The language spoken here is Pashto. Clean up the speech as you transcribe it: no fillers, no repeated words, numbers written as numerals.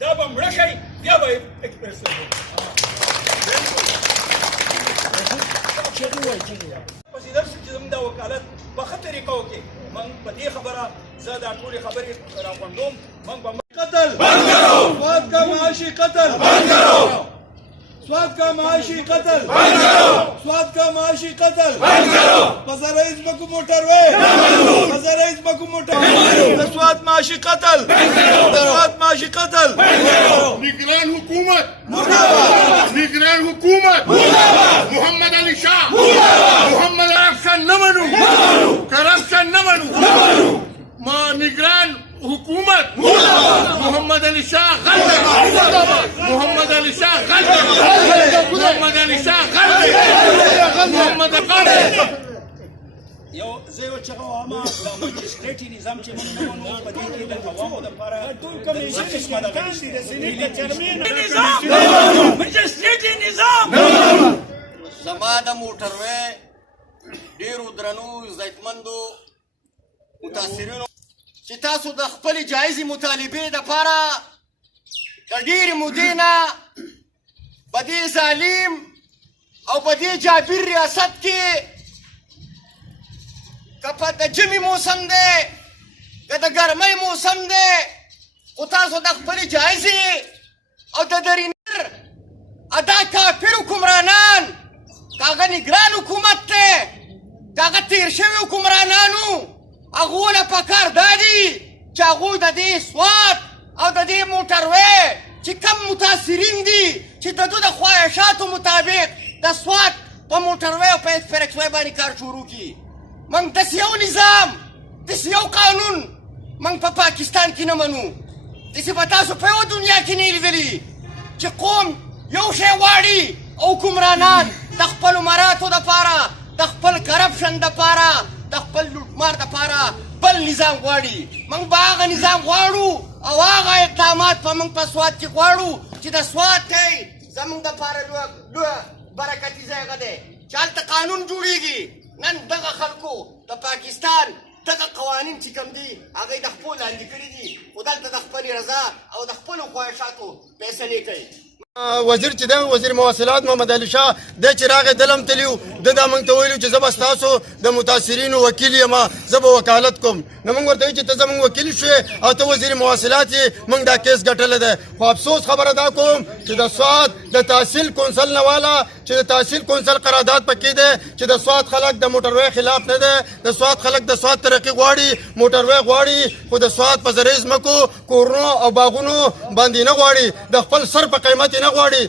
دا به مړه شئ بیا به ایکسپریس پسې درشو چې زموږ دا وکالت په ښه طریقه وکړي. موږ په دې خبره زه دا ټولې خبرې راغونډوم. موږ به قتل بند کرو، سواد کا معاشی قتل بند کرو، سواد کا معاشی قتل بند کرو، سواد کا معاشی قتل بند کرو. پزرائز بکو موٹر وے پزرائز بکو موٹر وے سواد معاشی قتل بند کرو، سواد معاشی قتل بند کرو. نگران حکومت मुर्दाबाद, نگران حکومت मुर्दाबाद, محمد علی شاه मुर्दाबाद, محمد کرپشن نه منو کرپشن نه منو ما نگران حکومت محمد علی شاه غلط محمد علی شاه غلط محمد علی شاه غلط محمد غلط یو زه یو چغه وایم دا مجسټریټي نظام چې موږ نه منو په دې کې د عوامو لپاره ټول کمیشن کاندي د سینې چیرمن نظام مجسټریټي نظام زما د موټروي ډیرو درنو عزتمندو متاثرینو چې تاسو د خپل جایزې مطالبې دپاره د ډېرې مودې نه په دې ظالم او په دې جابر ریاست کې که په د ژمي موسم دی که د ګرمۍ موسم دی خو تاسو د خپلې جایزې او د درینر ادا کافر حکمرانان که هغه نګران حکومت دی که هغه تېر شوي حکمرانانو هغو له پکار دا دي چې هغوی د دې سواد او د دې موټروي چې کم متاثرین دي چې د دوی د خواهشاتو مطابق د سواد په موټروي او په ایکسپریسوي باندې کار شروع کړي. موږ داسې یو نظام داسې یو قانون موږ په پاکستان کې نه منو. داسې به تاسو په یوه دنیا کې نه لیدلي چې قوم یو شی غواړي او حکمرانان د خپلو مراتو دپاره د خپل کرپشن دپاره د خپل لوټمار دپاره بل نظام غواړي. موږ به هغه نظام غواړو او هغه اقدامات په موږ په سواد کې غواړو چې د سواد دی زموږ دپاره لویه برکتي ځای هغه دی چې هلته قانون جوړېږي. نن دغه خلکو د پاکستان دغه قوانین چې کوم دي هغه یې د خپلو لاندې کړي دي خو دلته د خپلې رضا او د خپلو خواهشاتو فیصلې کوي. وزیر چې دی وزیر مواصلات محمد علي شاه دی چې راغی دلم تلیو ده دا موږ ته ویلو چې زه به ستاسو د متاثرینو وکیل یم زه به وکالت کوم. نو موږ ورته وایو چې ته زموږ وکیل شوې او ته وزیر مواصلات یې موږ دا کیس ګټلی دی. خو افسوس خبره دا کوم چې د سواد د تحصیل کونسل نه والا چې د تحصیل کونسل قرارداد پکې دی چې د سواد خلک د موټروي خلاف نه دی. د سواد خلک د سواد ترقي غواړي موټروي غواړي خو د سواد په زرعي ځمکو کورونو او باغونو باندې نه غواړي د خپل سر په قیمت یې نه غواړي.